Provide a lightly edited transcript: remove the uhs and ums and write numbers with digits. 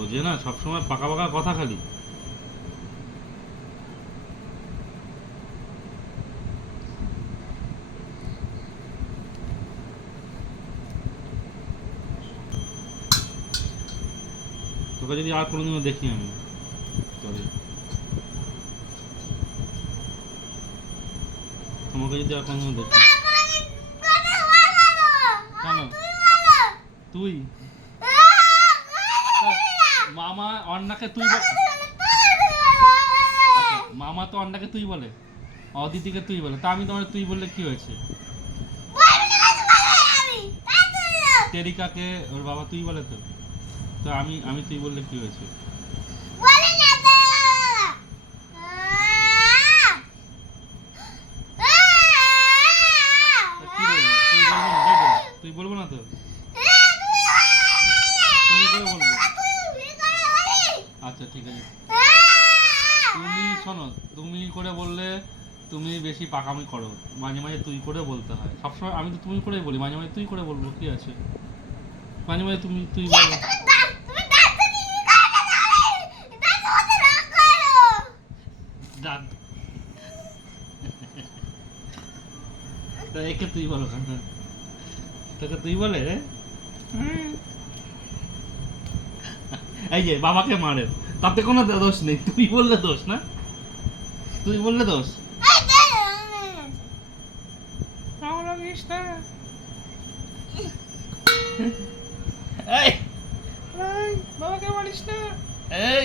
বোঝে না, সবসময় পাকা পাকা কথা খালি। তোকে যদি আর কোনোদিনও দেখি আমি, তবে তোমাকে যদি আর কোনোদিনও দেখি। কেন তুই মামা অন্নাকে তুই মামা তো অন্নাকে তুই বলে, অদিতিকে তুই বলে, তা আমি তোমার তুই বললে কি হয়েছে? টেরিকাকে ওর বাবা তুই বলে, তো তো আমি তুই বললে কি হয়েছে? তুই বলবো না তো, তুমি করে বলবো। আচ্ছা ঠিক আছে, তুমি শোনো, তুমি করে বললে তুমি বেশি পাকামি করো, মাঝে মাঝে তুই করে বলতে হয়। সবসময় আমি তো তুমি করেই বলি, মাঝে মাঝে তুই করে বলবো কি আছে, মাঝে মাঝে তুমি তুই বলো। একে তুই বলো, তোকে তুই বলে রে? এই যে বাবাকে মারে, তাতে কোনো দোষ নেই, তুই বললে দোষ না, তুই বললে দোষ। এই বাবাকে মারিস না। এই